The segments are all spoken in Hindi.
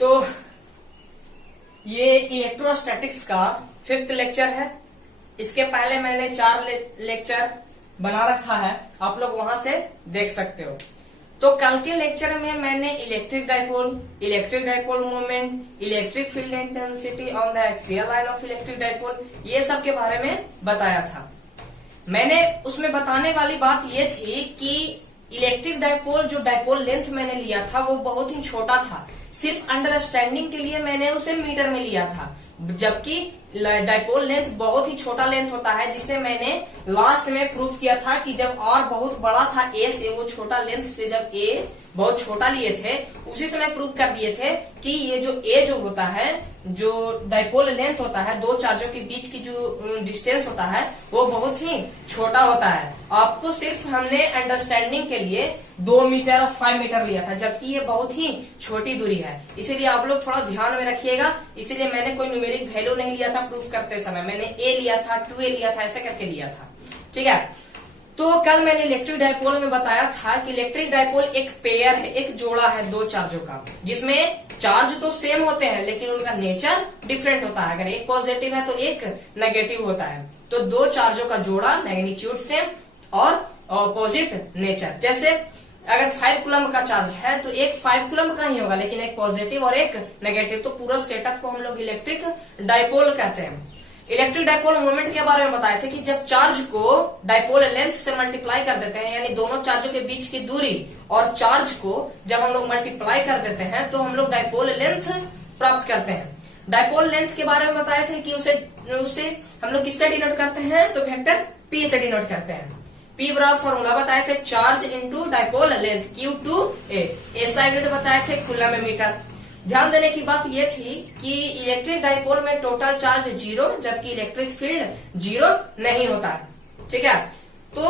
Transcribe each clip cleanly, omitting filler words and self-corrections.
तो ये इलेक्ट्रोस्टैटिक्स का 5th लेक्चर है। इसके पहले मैंने 4 लेक्चर बना रखा है, आप लोग वहां से देख सकते हो। तो कल के लेक्चर में मैंने electric dipole moment, electric field intensity on the axial line of electric dipole, ये सब के बारे में बताया था। मैंने उसमें बताने वाली बात ये थी कि इलेक्ट्रिक डाइपोल, जो डाइपोल लेंथ मैंने लिया था वो बहुत ही छोटा था। सिर्फ अंडरस्टैंडिंग के लिए मैंने उसे मीटर में लिया था, जबकि डाइपोल लेंथ बहुत ही छोटा लेंथ होता है, जिसे मैंने लास्ट में प्रूव किया था कि जब आर बहुत बड़ा था ए से, वो छोटा लेंथ से जब ए बहुत छोटा लिए थे, उसी समय प्रूव कर दिए थे कि ये जो ए जो होता है, जो डाइपोल लेंथ होता है, दो चार्जों के बीच की जो डिस्टेंस होता है वो बहुत ही छोटा होता है। आपको सिर्फ हमने अंडरस्टैंडिंग के लिए 2 मीटर और 5 मीटर लिया था, जबकि ये बहुत ही छोटी दूरी है। इसीलिए आप लोग थोड़ा ध्यान में रखिएगा। इसीलिए मैंने कोई न्यूमेरिक वैल्यू नहीं लिया था प्रूफ करते समय, मैंने ए लिया था, 2a लिया था, ऐसे करके लिया था। ठीक है। तो कल मैंने इलेक्ट्रिक डाइपोल में बताया था कि इलेक्ट्रिक डाइपोल एक पेयर है, एक जोड़ा है दो चार्जों का, जिसमें चार्ज तो सेम होते हैं लेकिन उनका नेचर डिफरेंट होता है। अगर एक पॉजिटिव है तो एक नेगेटिव होता है। तो दो चार्जों का जोड़ा, मैग्नीट्यूड सेम और ऑपोजिट नेचर। जैसे अगर 5 कूलम्ब का चार्ज है तो एक 5 कूलम्ब का ही होगा, लेकिन एक पॉजिटिव और एक नेगेटिव। तो पूरा सेटअप को हम लोग इलेक्ट्रिक डाइपोल कहते हैं। इलेक्ट्रिक डाइपोल मोमेंट के बारे में बताए थे कि जब चार्ज को डाइपोल लेंथ से मल्टीप्लाई कर देते हैं, यानी दोनों चार्जों के बीच की दूरी और चार्ज को जब हम लोग मल्टीप्लाई कर देते हैं तो हम लोग डाइपोल लेंथ प्राप्त करते हैं। डाइपोल लेंथ के बारे में बताए थे कि उसे हम लोग किससे डिनोट करते हैं, तो वेक्टर P से डिनोट करते हैं। P बराबर फॉर्मूला बताए the charge into dipole length, Q2A। ऐसा यूनिट बताए थे कूलम मीटर। ध्यान देने की बात यह थी कि इलेक्ट्रिक डाइपोल में टोटल चार्ज 0, जबकि इलेक्ट्रिक फील्ड 0 नहीं होता है। ठीक है। तो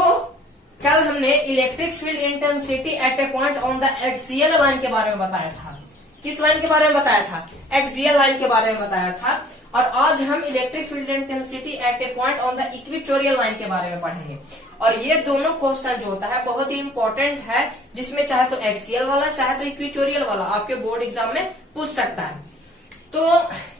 कल हमने electric field intensity at A point on the axial line के बारे में बताया था। किस लाइन के बारे में बताया था? एक्सियल लाइन के बारे में बताया था। और आज हम electric field intensity at A point on the equatorial line के बारे में पढ़ेंगे। और ये दोनों क्वेश्चन जो होता है बहुत ही इंपॉर्टेंट है, जिसमें चाहे तो एक्सियल वाला चाहे तो इक्वेटोरियल वाला आपके बोर्ड एग्जाम में पूछ सकता है। तो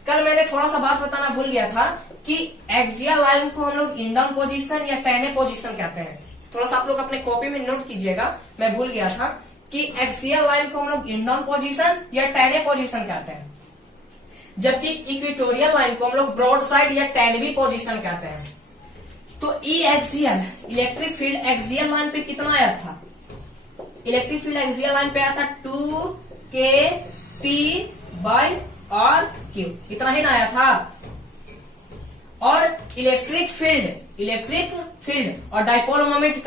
कल मैंने थोड़ा सा बात बताना भूल गया था कि एक्सियल लाइन को हम लोग इंडाउन पोजीशन या टेने पोजीशन कहते हैं। थोड़ा सा आप लोग अपने कॉपी में नोट कीजिएगा, मैं भूल गया था कि एक्सियल लाइन को हम लोग इंडाउन पोजीशन या टेने पोजीशन कहते हैं, जबकि इक्वेटोरियल लाइन को हम लोग ब्रॉड साइड या टेनवी पोजीशन कहते हैं। तो E axial electric field axial line पे कितना आया था? इलेक्ट्रिक फील्ड एक्सियल लाइन पे आया था 2kp/r3, इतना ही ना आया था। और इलेक्ट्रिक फील्ड और डाइपोल मोमेंट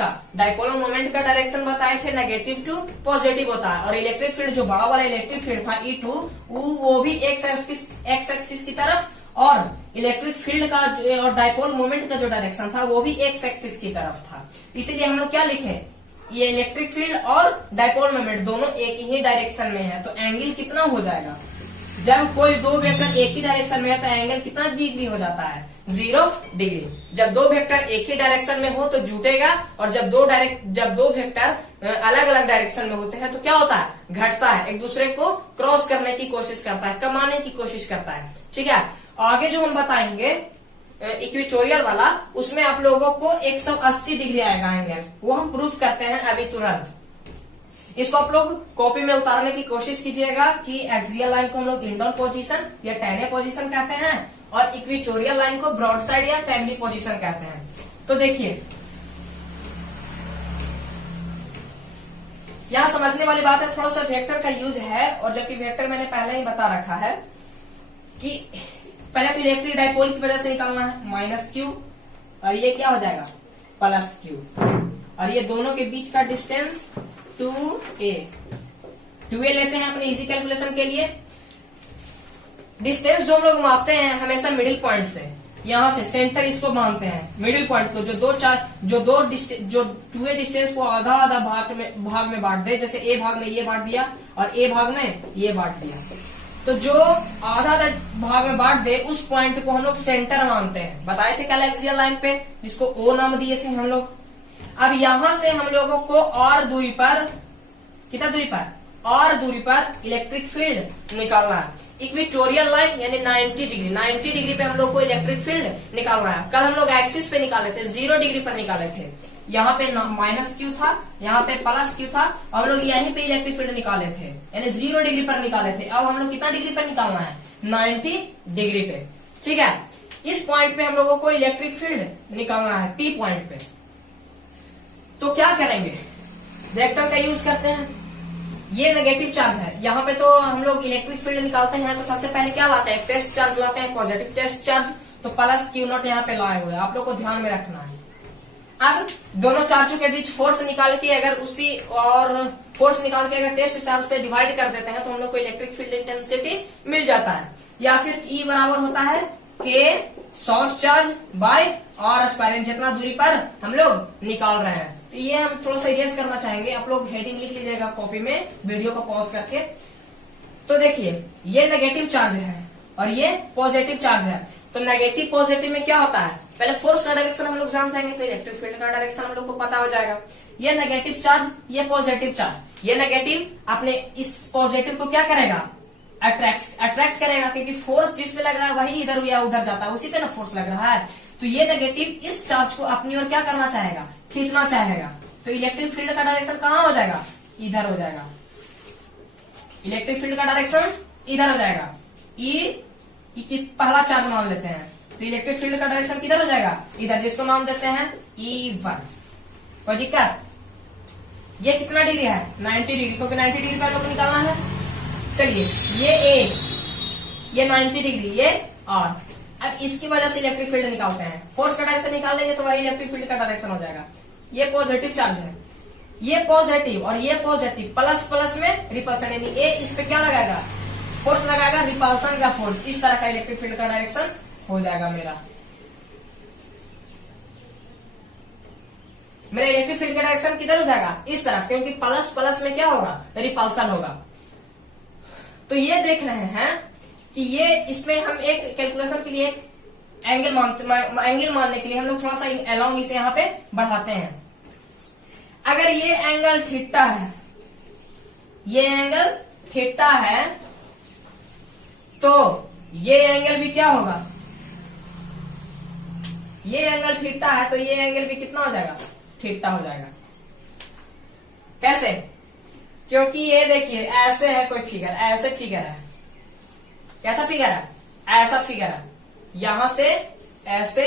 का डायरेक्शन बताए थे नेगेटिव टू पॉजिटिव होता है। और इलेक्ट्रिक फील्ड जो बड़ा वाला इलेक्ट्रिक फील्ड था E2, वो भी एक्स एक्सिस की तरफ, और इलेक्ट्रिक फील्ड का और डाइपोल मोमेंट का जो डायरेक्शन था वो भी एक्स एक्सिस की तरफ था। इसीलिए हम लोग क्या लिखे, ये इलेक्ट्रिक फील्ड और डाइपोल मोमेंट दोनों एक ही डायरेक्शन में है। तो एंगल कितना हो जाएगा? जब कोई दो वेक्टर एक ही डायरेक्शन में है तो एंगल कितना डिग्री हो जाता है? 0 डिग्री। जब दो वेक्टर एक ही डायरेक्शन में हो तो जुटेगा, और जब दो वेक्टर अलग अलग डायरेक्शन में होते हैं तो क्या होता है? घटता है, एक दूसरे को क्रॉस करने की कोशिश करता है, कमाने की कोशिश करता है। ठीक है। आगे जो हम बताएंगे इक्वेटोरियल वाला, उसमें आप लोगों को 180 डिग्री आएगा एंगल, वो हम प्रूफ करते हैं अभी तुरंत। इसको आप लोग कॉपी में उतारने की कोशिश कीजिएगा कि एक्सियल लाइन को हम लोग इंडाउन पोजीशन या टेने पोजीशन कहते हैं, और इक्वेटोरियल लाइन को ब्रॉड साइड या टेनवी पोजीशन कहते हैं। तो देखिए यहाँ समझने वाली बात है, थोड़ा सा वेक्टर का यूज है, और जबकि वेक्टर मैंने पहले ही बता रखा है कि पहले तो इलेक्ट्रिक डाइपोल की वजह से निकालना है -q, और ये क्या हो जाएगा? +q। और ये दोनों के बीच का डिस्टेंस 2a लेते हैं अपने इजी कैलकुलेशन के लिए। डिस्टेंस जो हम लोग मापते हैं हमेशा मिडिल पॉइंट से, यहाँ से सेंटर इसको मानते हैं मिडिल पॉइंट को, जो 2a डिस्टेंस को आधा आधा भाग में बांट दे, जैसे a भाग में ये बांट दिया और a भाग में ये बांट दिया, तो जो आधा आधा भाग में बांट दे उस पॉइंट को हम लोग सेंटर मानते हैं। बताए थे कल एक्सियल लाइन पे, जिसको O नाम दिए थे हम लोग। अब यहां से हम लोगों को और दूरी पर, कितना दूरी पर? और दूरी पर इलेक्ट्रिक फील्ड निकालना है। इक्वेटोरियल लाइन यानी 90 डिग्री पे हम लोग को इलेक्ट्रिक फील्ड निकालना है। कल हम लोग एक्सिस पे निकाले थे, 0 डिग्री पर निकाले थे। यहाँ पे माइनस क्यू था, यहाँ पे प्लस क्यू था, हम लोग यहीं पे इलेक्ट्रिक फील्ड निकाले थे, यानी 0 डिग्री पर निकाले थे। अब हम लोग कितना डिग्री पर निकालना है? 90 डिग्री पे। ठीक है, इस पॉइंट पे हम लोगों को इलेक्ट्रिक फील्ड निकालना है, P पॉइंट पे। तो क्या करेंगे? वेक्टर का यूज करते हैं। ये नेगेटिव चार्ज है, यहाँ पे तो हम लोग इलेक्ट्रिक फील्ड निकालते हैं तो सबसे पहले क्या लाते हैं? टेस्ट चार्ज लाते हैं, पॉजिटिव टेस्ट चार्ज। तो प्लस क्यू नॉट यहाँ पे लाए हुए, आप लोग को ध्यान में रखना है। अब दोनों चार्जों के बीच फोर्स निकाल के अगर टेस्ट चार्ज से डिवाइड कर देते हैं तो हम लोग को इलेक्ट्रिक फील्ड इंटेंसिटी मिल जाता है। या फिर E बराबर होता है K source charge by R square, जितना दूरी पर हम लोग निकाल रहे हैं। तो ये हम थोड़ा सा इरेज करना चाहेंगे, आप लोग हेडिंग लिख लीजिएगा कॉपी में, वीडियो को पॉज करके। तो देखिए, ये नेगेटिव चार्ज है और ये पॉजिटिव चार्ज है। तो नेगेटिव पॉजिटिव में क्या होता है? पहले फोर्स का डायरेक्शन हम लोग जान जाएंगे तो इलेक्ट्रिक फील्ड का डायरेक्शन हम लोग को पता हो जाएगा। ये नेगेटिव चार्ज, ये पॉजिटिव चार्ज। ये नेगेटिव अपने इस पॉजिटिव को क्या करेगा? अट्रैक्ट करेगा, क्योंकि फोर्स जिस पे लग रहा है वही इधर या उधर जाता है, उसी पे ना फोर्स लग रहा है। तो ये नेगेटिव इस चार्ज को अपनी ओर क्या करना चाहेगा? खींचना चाहेगा। तो इलेक्ट्रिक फील्ड का डायरेक्शन कहाँ हो जाएगा? इधर हो जाएगा। इलेक्ट्रिक फील्ड का डायरेक्शन इधर हो जाएगा। पहला चार्ज मान लेते हैं, तो इलेक्ट्रिक फील्ड का डायरेक्शन किधर हो जाएगा? इधर, जिसको नाम देते हैं E1। कोई दिक्कत? ये कितना डिग्री है? 90 डिग्री, क्योंकि 90 डिग्री पर लोग निकालना है। चलिए, ये A, ये 90 डिग्री, ये R। अब इसकी वजह से इलेक्ट्रिक फील्ड निकालते हैं। फोर्स का डायरेक्शन निकाल लेंगे तो वही इलेक्ट्रिक फील्ड का डायरेक्शन हो जाएगा। ये पॉजिटिव चार्ज है, ये पॉजिटिव और ये पॉजिटिव, प्लस प्लस में रिपल्सन, यानी ए इस पे क्या लगाएगा? फोर्स लगाएगा, रिपल्सन का फोर्स। इस तरह का इलेक्ट्रिक फील्ड का डायरेक्शन हो जाएगा मेरा इलेक्ट्रिक फील्ड का डायरेक्शन किधर हो जाएगा? इस तरफ, क्योंकि प्लस प्लस में क्या होगा? रिपल्सन होगा। तो ये देख रहे हैं कि ये इसमें हम एक कैलकुलेशन के लिए एंगल मानने के लिए हम लोग थोड़ा सा अलोंग इसे यहाँ पे बढ़ाते हैं। अगर ये एंगल थीटा है, ये एंगल थीटा है, तो ये एंगल भी क्या होगा? ये एंगल थीटा है तो ये एंगल भी कितना हो जाएगा? थीटा हो जाएगा। कैसे? क्योंकि ये देखिए, ऐसे है कोई फिगर, ऐसे फिगर है। कैसा फिगर है? ऐसा फिगर है। यहां से ऐसे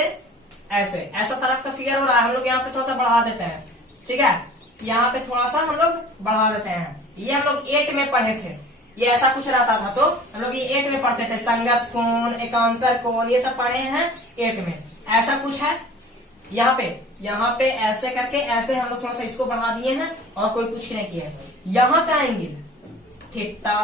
ऐसे ऐसा तरह का फिगर हो रहा है। हम लोग यहाँ पे थोड़ा सा बढ़ा देते हैं, ठीक है? यहाँ पे थोड़ा सा हम लोग बढ़ा देते हैं। ये हम लोग 8 में पढ़े थे, ये ऐसा कुछ रहता था, तो हम लोग ये 8 में पढ़ते थे। संगत कोण, एकांतर कोण, ये सब पढ़े हैं 8 में। ऐसा कुछ है यहाँ पे ऐसे करके ऐसे हम लोग थोड़ा सा इसको बढ़ा दिए हैं और कोई कुछ नहीं किया है। यहाँ का एंगल थीटा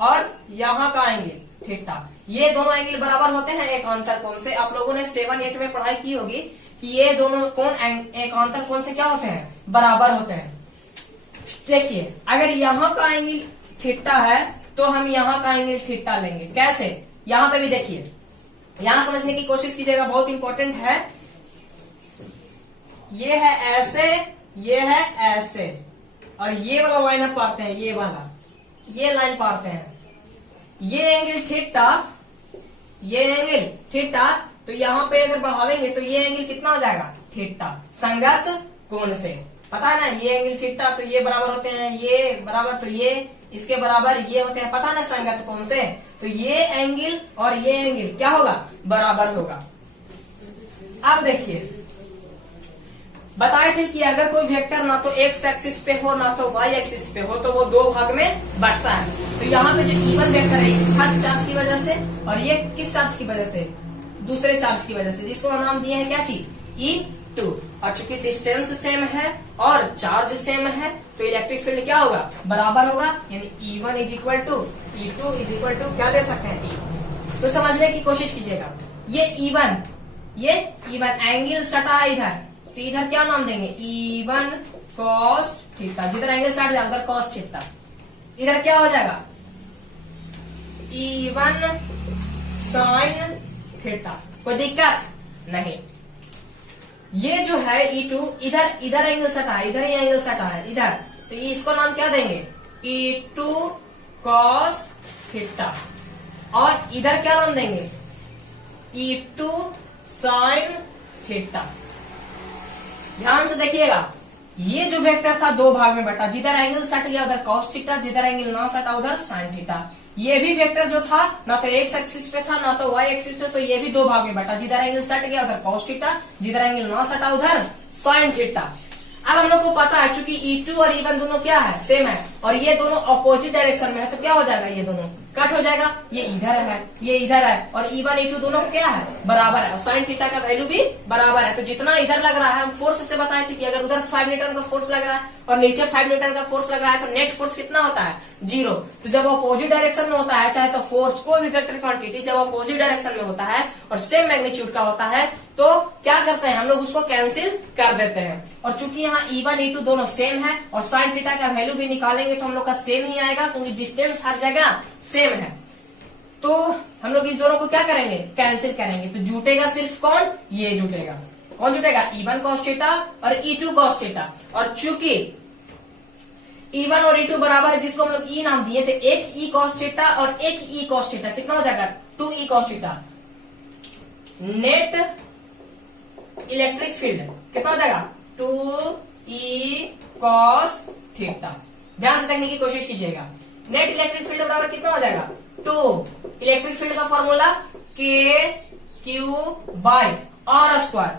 और यहाँ का एंगल थीटा, ये दोनों एंगल बराबर होते हैं एकांतर कोण से। आप लोगों ने 7-8 में पढ़ाई की होगी कि ये दोनों कोण एकांतर कोण से क्या होते हैं? बराबर होते हैं। देखिए, अगर यहाँ का एंगल थीटा है तो हम यहाँ का एंगल थीटा लेंगे। कैसे? यहाँ पे भी देखिए, यहाँ समझने की कोशिश कीजिएगा, बहुत इंपॉर्टेंट है। ये है ऐसे, ये है ऐसे, और ये वाला लाइन हम पाते हैं, ये वाला, ये लाइन पाते हैं। ये एंगल थीटा, ये एंगल थीटा, तो यहाँ पे अगर बढ़ावेंगे तो ये एंगल कितना हो जाएगा? थीटा, संगत कोण से। पता है ना, ये एंगल थीटा, तो ये बराबर होते हैं, ये बराबर, तो ये इसके बराबर ये होते हैं, पता ना, संगत कोण से। तो ये एंगल और ये एंगल क्या होगा? बराबर होगा। अब देखिए, बताए थे कि अगर कोई वेक्टर ना तो एक्स एक्सिस पे हो ना तो वाई एक्सिस पे हो तो वो 2 भाग में बंटता है। तो यहाँ पे जो E1 वेक्टर है, फर्स्ट चार्ज की वजह से, और ये किस चार्ज की वजह से? दूसरे चार्ज की वजह से, जिसको नाम दिए हैं क्या चीज? E2। और चूंकि डिस्टेंस सेम है और चार्ज सेम है तो इलेक्ट्रिक फील्ड क्या होगा? बराबर होगा, यानी E1 is equal to E2 is equal to क्या ले सकते हैं? E। तो समझने की कोशिश कीजिएगा, ये E1 एंगल सटा है इधर, तो इधर क्या नाम देंगे? E1 cos थीटा, जिधर एंगल सट जाए उधर cos थीटा। इधर क्या हो जाएगा? E1 sin theta. कोई दिक्कत नहीं। ये जो है E2, इधर एंगल सटा है, इधर ही एंगल सटा है इधर, तो इसको नाम क्या देंगे? E2 cos थीटा, और इधर क्या नाम देंगे, E2 sin थीटा। ध्यान से देखिएगा, ये जो वेक्टर था दो भाग में बटा, जिधर एंगल सट गया उधर cos थीटा, जिधर एंगल ना सटा उधर sin थीटा। ये भी वेक्टर जो था ना तो एक्स एक्सिस पे था ना तो वाई एक्सिस पे, तो ये भी दो भाग में बटा, जिधर एंगल सट गया उधर cos थीटा, जिधर एंगल ना सटा उधर sin थीटा। अब हम लोग को पता है चूंकि E2 और E1 दोनों क्या है, सेम है, और ये दोनों अपोजिट डायरेक्शन में है, तो क्या हो जाएगा, ये दोनों कट हो जाएगा, ये इधर है ये इधर है, और E1 E2 दोनों क्या है, बराबर है, और साइन थीटा का वैल्यू भी बराबर है। तो जितना इधर लग रहा है, हम फोर्स से बताए थे कि अगर उधर 5 न्यूटन का फोर्स लग रहा है और नीचे 5 न्यूटन का फोर्स लग रहा है, तो नेट फोर्स कितना होता है, 0। तो जब अपोजिट डायरेक्शन में होता है, चाहे तो फोर्स कोई भी वेक्टर क्वांटिटी जब अपोजिट डायरेक्शन में होता है और सेम मैग्नीट्यूड का होता है, तो क्या करते हैं हम लोग, उसको कैंसिल कर देते हैं। और चूंकि यहाँ E1 E2 दोनों सेम है और साइन थीटा का वैल्यू भी निकालेंगे तो हम लोग का सेम ही आएगा, क्योंकि डिस्टेंस हर जगह सेम है। तो हम लोग इस दोनों को क्या करेंगे, कैंसिल करेंगे, तो जुटेगा सिर्फ कौन, ये जुटेगा, कौन जुटेगा, E1 cos थीटा और E2 cos थीटा। और चूंकि E1 और E2 बराबर है, जिसको हम लोग E नाम दिए थे, एक E cos थीटा और एक E cos थीटा, कितना हो जाएगा, 2E cos theta. Net electric field कितना हो जाएगा, 2E cos थीटा। ध्यान से देखने की कोशिश कीजिएगा, नेट इलेक्ट्रिक फील्ड बराबर कितना हो जाएगा, 2 इलेक्ट्रिक फील्ड का formula KQ by R square,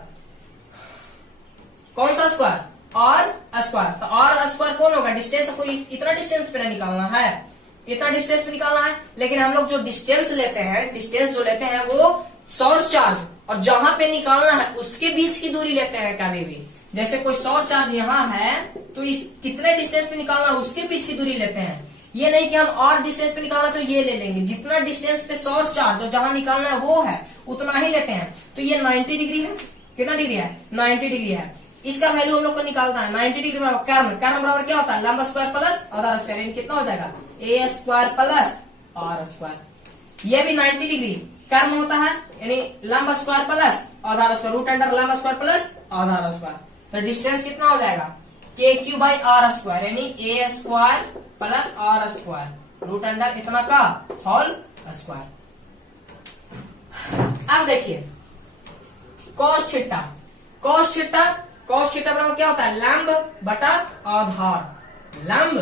कौन सा स्क्वायर, R स्क्वायर। तो R स्क्वायर कौन होगा, डिस्टेंस, आपको इतना डिस्टेंस पे निकालना है, इतना डिस्टेंस पे निकालना है, लेकिन हम लोग जो डिस्टेंस लेते हैं, डिस्टेंस जो लेते हैं वो सोर्स चार्ज और जहां पे निकालना है उसके बीच की दूरी लेते हैं कभी भी। जैसे कोई सोर्स चार्ज यहाँ है तो इस कितने डिस्टेंस पे निकालना है उसके बीच की दूरी लेते हैं, ये नहीं कि हम और डिस्टेंस पे निकालना तो ये ले लेंगे, जितना डिस्टेंस पे सोर्स चार्ज और जहां निकालना है वो है उतना ही लेते हैं। तो ये 90 डिग्री है, कितना डिग्री है, 90 डिग्री है, इसका वैल्यू हम लोग को निकालना है। 90 डिग्री बराबर कर्म, कर्म बराबर क्या होता है, लंब स्क्वायर प्लस आधार स्क्वायर, यानी कितना हो जाएगा, A square plus R square. ये भी 90 डिग्री कर्म होता है, यानी लंब स्क्वायर प्लस आधार स्क्वायर, रूट अंडर लंब स्क्वायर प्लस आधार स्क्वायर। तो डिस्टेंस कितना हो जाएगा, KQ बाई R स्क्वायर, यानी A square plus R square, root under इतना का होल स्क्वायर। अब देखिए cos theta, cos theta, cos theta बराबर क्या होता है, लंब बटा आधार, लंब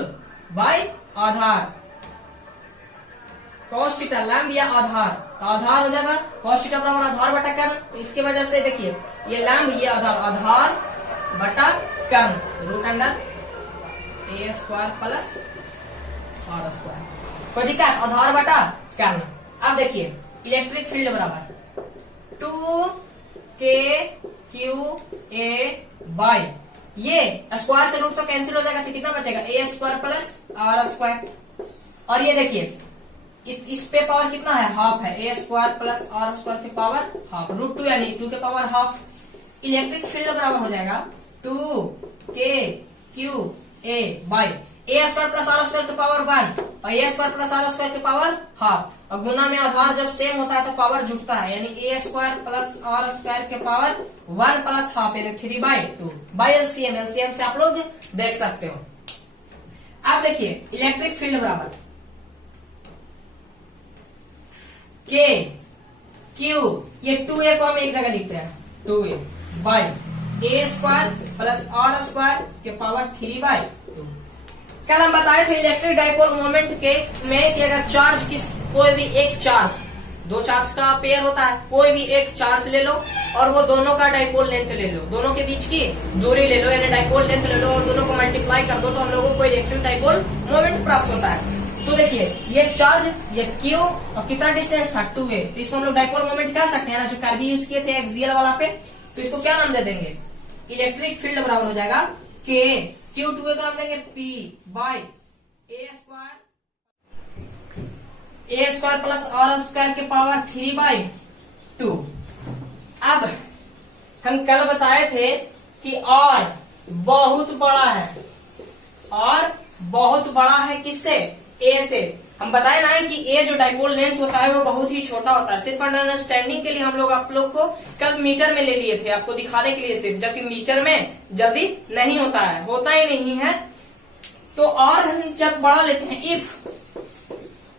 बाय आधार, cos थीटा लंब या आधार, तो आधार हो जाएगा cos थीटा बराबर आधार बटा कर्म। तो इसके वजह से देखिए ये लंब ये आधार, आधार बटा कर्म, root under A square plus R square, कोई दिक्कत, आधार बटा कर्म। अब देखिए इलेक्ट्रिक फील्ड बराबर 2KQA बाई, ये स्क्वायर से रूट तो कैंसिल हो जाएगा, तो कितना बचेगा, A square plus R square. और ये देखिए इस पे पावर कितना है, हाफ है, A square plus R square की पावर हाफ, रूट 2 यानी 2 के पावर हाफ। इलेक्ट्रिक फील्ड बराबर हो जाएगा 2KQA by A square plus R square की पावर 1 और A square plus R square की पावर हाफ, और गुना में आधार जब सेम होता है तो पावर जुटता है, यानी A square plus R square के पावर 1 प्लस हाफ, यानी 3/2 बाई LCM, LCM से आप लोग देख सकते हो। अब देखिए इलेक्ट्रिक फील्ड बराबर K Q, ये 2A को हम एक जगह लिखते हैं, 2A by A square plus R square के पावर 3/2। कल हम बताए थे इलेक्ट्रिक डाइपोल मोमेंट के में कि अगर चार्ज कोई भी एक चार्ज, दो चार्ज का पेयर होता है, कोई भी एक चार्ज ले लो और वो दोनों का डाइपोल लेंथ ले लो, दोनों के बीच की दूरी ले लो, यानी डाइपोल लेंथ ले लो और दोनों को मल्टीप्लाई कर दो, तो हम लोगों को इलेक्ट्रिक डाइपोल मोमेंट प्राप्त होता है। तो देखिए ये चार्ज ये Q और कितना डिस्टेंस था, 2A, तो इसको हम लोग डाइपोल मोमेंट कह सकते हैं ना, जो कर्व यूज किए थे एक्सियल वाला पे, तो इसको क्या नाम दे देंगे, इलेक्ट्रिक फील्ड बराबर हो जाएगा K, Q 2A को नाम देंगे P by A square plus R square के पावर 3/2। अब हम कल बताए थे कि R बहुत बड़ा है, R बहुत बड़ा है किससे, A से। हम बताए ना कि A जो डाइपोल लेंथ होता है वो बहुत ही छोटा होता है, सिर्फ अंडरस्टैंडिंग के लिए हम लोग आप लोग को कल मीटर में ले लिए थे, आपको दिखाने के लिए सिर्फ, जबकि मीटर में जल्दी नहीं होता है, होता ही नहीं है। तो और हम जब बड़ा लेते हैं, इफ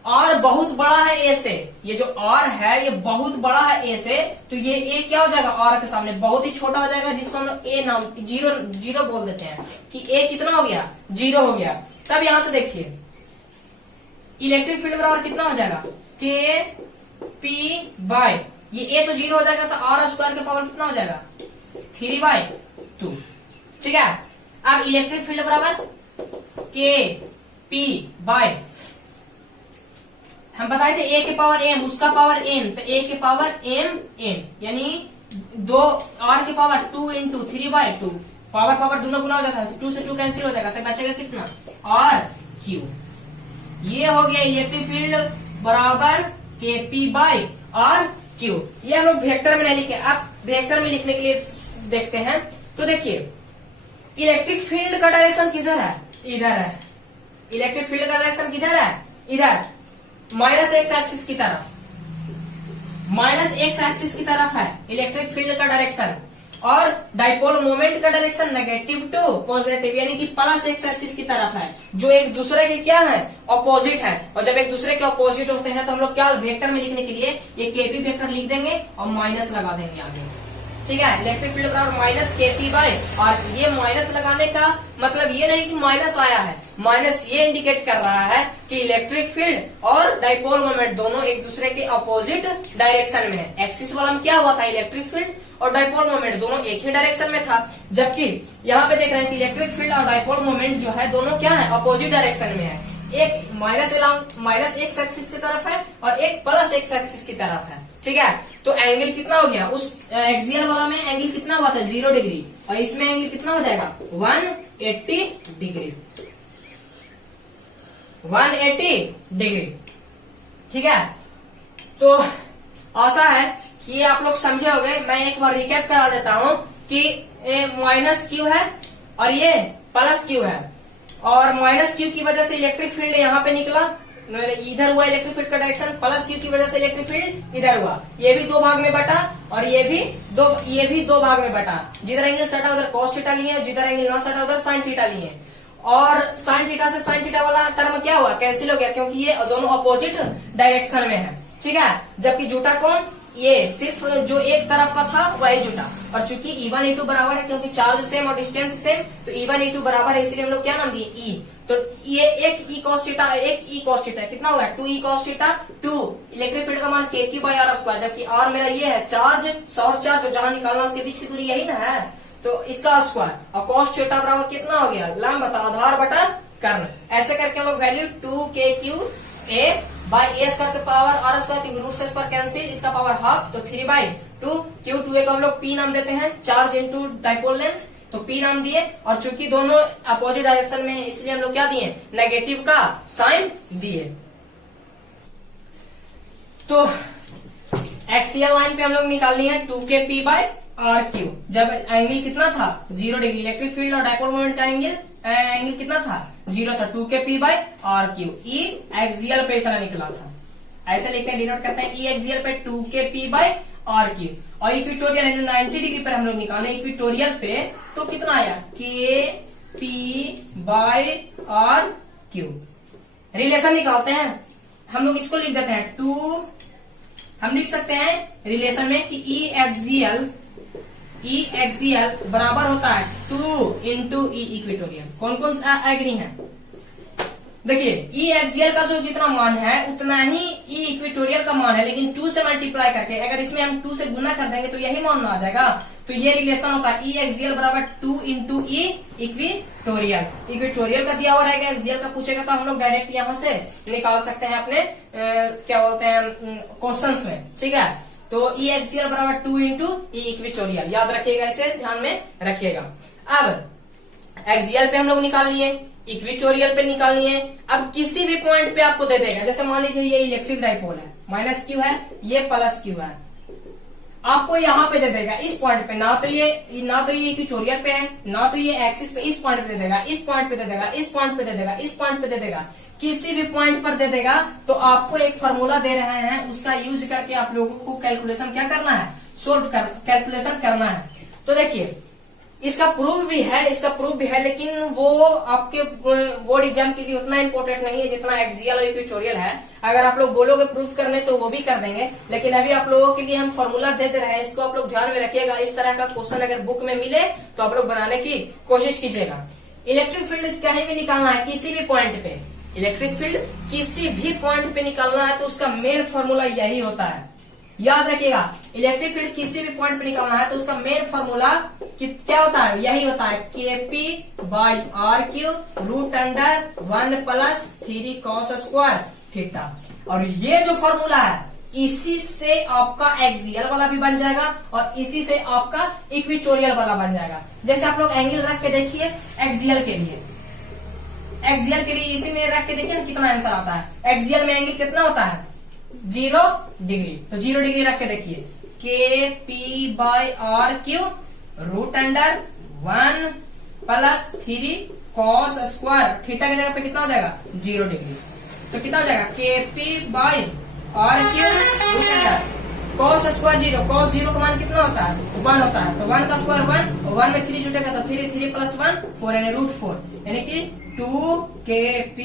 और बहुत बड़ा है ए से, ये जो और है ये बहुत बड़ा है ए से, तो ये ए क्या हो जाएगा और के सामने बहुत ही छोटा हो जाएगा, जिसको हम लोग ए नाम जीरो बोल देते हैं कि ए कितना हो गया, 0 हो गया। तब यहां से देखिए इलेक्ट्रिक फील्ड बराबर कितना हो जाएगा, के पी बाय, ये ए तो 0 हो जाएगा, तो आर स्क्वायर के पावर कितना हो जाएगा, 3/2। ठीक है, अब इलेक्ट्रिक फील्ड बराबर के पी बाय, हम बताए थे ए के पावर एम, उसका पावर एन, तो ए के पावर एम एन, यानी 2 आर के पावर 2 इंटू 3/2, पावर दोनों गुना हो जाता है, तो 2 से 2 कैंसिल हो जाएगा, तो बचेगा कितना, आर क्यू। ये हो गया इलेक्ट्रिक फील्ड बराबर के पी बाय आर क्यू। ये हम लोग वेक्टर में नहीं लिखे, अब वेक्टर में लिखने के लिए देखते हैं। तो देखिए इलेक्ट्रिक फील्ड का डायरेक्शन किधर है, इधर है। इलेक्ट्रिक फील्ड का डायरेक्शन किधर है, इधर, माइनस एक्स एक्सिस की तरफ, माइनस एक्स एक्सिस की तरफ है इलेक्ट्रिक फील्ड का डायरेक्शन, और डाइपोल मोमेंट का डायरेक्शन नेगेटिव टू पॉजिटिव, यानी कि प्लस एक्स एक्सिस की तरफ है, जो एक दूसरे के क्या है, अपोजिट है। और जब एक दूसरे के अपोजिट होते हैं तो हम लोग क्या वेक्टर में लिखने के लिए ये केपी वेक्टर लिख देंगे और माइनस लगा देंगे आगे। ठीक है, इलेक्ट्रिक फील्ड बराबर माइनस के पी बाय, और ये माइनस लगाने का मतलब ये नहीं कि माइनस आया है, माइनस ये इंडिकेट कर रहा है कि इलेक्ट्रिक फील्ड और डाइपोल मोमेंट दोनों एक दूसरे के अपोजिट डायरेक्शन में है। एक्सिस वाला में क्या हुआ था, इलेक्ट्रिक फील्ड और डाइपोल मोमेंट दोनों एक ही डायरेक्शन में था, जबकि यहाँ पे देख रहे हैं कि इलेक्ट्रिक फील्ड और डाइपोल मोमेंट जो है दोनों क्या है, अपोजिट डायरेक्शन में है। एक माइनस एक्स एक्सिस की तरफ है और एक प्लस एक्स एक्सिस की तरफ है। ठीक है, तो एंगल कितना हो गया, उस एक्सियल वाला में एंगल कितना हुआ था, 0 डिग्री, और इसमें एंगल कितना हो जाएगा, 180 डिग्री, 180 डिग्री। ठीक है, तो आशा है कि ये आप लोग समझे होंगे। मैं एक बार रिकैप करा देता हूं कि माइनस क्यू है और ये प्लस क्यू है, और माइनस क्यू की वजह से इलेक्ट्रिक फील्ड यहाँ पे निकला, इधर हुआ इलेक्ट्रिक फील्ड का डायरेक्शन, प्लस क्यू की वजह से इलेक्ट्रिक फील्ड इधर हुआ, ये भी 2 भाग में बटा और ये भी दो भाग में बटा। जिधर एंगल सटा उधर कॉस थीटा लिए, जिधर एंगल ना सटा उधर साइन थीटा लिए, और साइन थीटा से साइन थीटा वाला टर्म क्या हुआ, कैंसिल हो गया, क्योंकि ये दोनों अपोजिट डायरेक्शन में है। ठीक है, जबकि जुटा कौन, ये सिर्फ जो एक तरफ का था वही जुटा, और चूंकि E1 E2 बराबर है, क्योंकि चार्ज सेम और डिस्टेंस सेम, तो E1 E2 बराबर है, इसलिए हम लोग क्या नाम दिए, E। तो ये एक E cos थीटा, एक E cos थीटा, कितना हुआ, 2 E cos theta 2। Electric field का मान KQ बाय आर स्क्वायर, जबकि आर मेरा ये है चार्ज, सौर चार्ज जहां निकालना उसके बीच की दूरी यही ना है, तो इसका स्क्वायर, और cos थीटा बराबर कितना हो गया, लंब बटा आधार बटा कर्ण। ऐसे करके हम लोग value 2KQ A by A square के पावर आर स्क्वायर की रूट से स्क्वायर कैंसिल, इसका पावर हाफ, तो 3/2 Q2A को हम लोग P नाम देते हैं, चार्ज इनटू डाइपोल लेंथ, तो P नाम दिए, और चूंकि दोनों अपोजिट डायरेक्शन में है इसलिए हम लोग क्या दिए, नेगेटिव का साइन दिए। तो एक्सियल लाइन पे हम लोग निकालनी है 2KP बाय आर क्यू। जब एंगल कितना था, 0 डिग्री, इलेक्ट्रिक फील्ड और डाइपोल मोमेंट का एंगल कितना था, 0 था, 2KP by are Q. E axial पे इतना निकला था, ऐसे लिखते हैं, डिनोट करते हैं, ई एक्सियल पे 2KP बाय आर क्यू, और इक्वेटोरियल 90 डिग्री पर हम लोग निकाले इक्वेटोरियल पे, तो कितना आया, KP by are cube. Relation निकालते हैं, हम लोग इसको लिख देते हैं 2, हम लिख सकते हैं रिलेशन में कि ई एक्सियल बराबर होता है 2 इंटू ई इक्वेटोरियल। कौन कौन एग्री है, देखिए ई एक्सियल का जो जितना मान है उतना ही ई इक्वेटोरियल का मान है, लेकिन 2 से मल्टीप्लाई करके, अगर इसमें हम 2 से गुना कर देंगे तो यही मान आ जाएगा। तो ये रिलेशन होता है ई एक्सियल बराबर 2 इंटू ई इक्वेटोरियल। इक्वेटोरियल का दिया हुआ रहेगा, एक्सियल का पूछेगा तो हम लोग डायरेक्ट यहाँ से निकाल सकते हैं अपने क्या बोलते हैं क्वेश्चंस में। ठीक है, तो ई एक्सियल बराबर 2 इंटू ई इक्वेटोरियल, याद रखिएगा, इसे ध्यान में रखिएगा। अब एक्सियल पे हम लोग निकाल लिए, इक्वेटोरियल पे निकालनी है। अब किसी भी पॉइंट पे आपको दे देगा, जैसे मान लीजिए ये इलेक्ट्रिक डाइपोल है, माइनस क्यू है, ये प्लस क्यू है, आपको यहाँ पे दे देगा इस पॉइंट पे, ना तो ये इक्वेटोरियल पे है, ना तो ये एक्सिस पे, इस पॉइंट पे दे देगा, इस पॉइंट पे दे देगा, इस पॉइंट पे दे देगा, इस पॉइंट पे दे देगा, किसी भी पॉइंट पर दे देगा। तो आपको एक फॉर्मूला दे रहे हैं, उसका यूज करके आप लोगों को कैलकुलेशन क्या करना है, कैलकुलेशन करना है। तो देखिए इसका प्रूफ भी है, लेकिन वो आपके बोर्ड एग्जाम के लिए उतना इंपॉर्टेंट नहीं है जितना एक्सियल और इक्वेटोरियल है। अगर आप लोग बोलोगे प्रूफ करने तो वो भी कर देंगे, लेकिन अभी आप लोगों के लिए हम फॉर्मूला दे रहे हैं, इसको आप लोग ध्यान में रखिएगा। इस तरह का क्वेश्चन अगर बुक में मिले तो आप लोग बनाने की कोशिश कीजिएगा। इलेक्ट्रिक फील्ड कहीं भी निकालना है, किसी भी पॉइंट पे, इलेक्ट्रिक फील्ड किसी भी पॉइंट पे निकालना है तो उसका मेन फॉर्मूला यही होता है। याद रखिएगा, इलेक्ट्रिक फील्ड किसी भी पॉइंट पे निकालना है तो उसका मेन फॉर्मूला क्या होता है, यही होता है KP by r cube root under 1 plus 3 cos square theta. और ये जो फॉर्मूला है इसी से आपका एक्सियल वाला भी बन जाएगा और इसी से आपका इक्वेटोरियल वाला बन जाएगा। जैसे आप लोग एंगल रख के देखिए एक्सियल के लिए, इसी में रख के देखिए ना कितना आंसर आता है। एक्सियल में एंगल कितना होता है 0 डिग्री, तो 0 डिग्री रख के देखिए KP by r cube root under 1 plus 3 cos square theta की जगह पे कितना हो जाएगा 0 डिग्री, तो कितना हो जाएगा KP by r cube root under cos square 0, cos 0 का मान कितना होता है 1 होता है, तो 1 का स्क्वायर 1, 1 में 3 जुटेगा तो 3 प्लस 1 4 यानी रूट 4 यानी कि 2 KP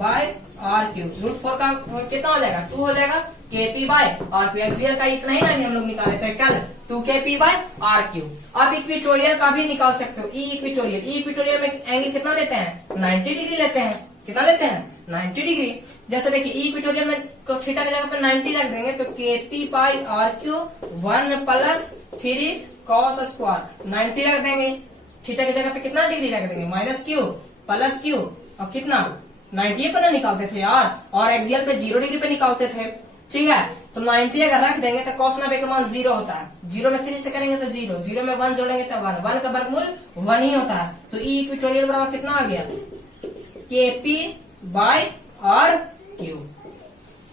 by r cube root 4 का कितना हो जाएगा 2 हो जाएगा KP by r cube. Axial का इतना ही ना हम लोग निकाले थे कल 2 KP बाई आर क्यू। अब इक्वेटोरियल का भी निकाल सकते हो, ई इक्वेटोरियल में एंगल कितना लेते हैं 90 डिग्री लेते हैं। कितना लेते हैं 90 डिग्री। जैसे देखिए ई इक्वेटोरियल में थीटा की जगह पर 90 रख देंगे तो KP by r cube 1 plus 3 cos square 90 रख देंगे, थीटा की जगह पे कितना डिग्री रख देंगे माइनस क्यू प्लस क्यू, अब कितना 90 पे ना निकालते थे यार, और एक्सियल पे 0 डिग्री पे निकालते थे। ठीक है, तो 90 अगर रख देंगे तो cos 90 का मान 0 होता है, 0 में 3 से करेंगे तो 0, 0 में 1 जोड़ेंगे तो 1, 1 का वर्गमूल 1 ही होता है। तो ई इक्वेटोरियल बराबर कितना आ गया KP बाई आर क्यू।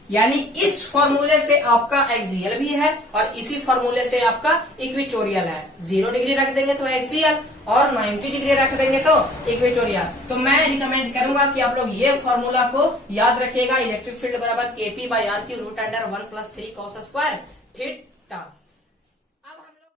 यानी इस फॉर्मूले से आपका एक्सियल भी है और इसी फॉर्मूले से आपका इक्वेटोरियल है। 0 डिग्री रख देंगे तो एक्सियल और 90 डिग्री रख देंगे तो इक्वेटोरियल। तो मैं रिकमेंड करूंगा कि आप लोग ये फॉर्मूला को याद रखिएगा, इलेक्ट्रिक फील्ड बराबर KP by r cube root under 1 plus 3 cos square theta.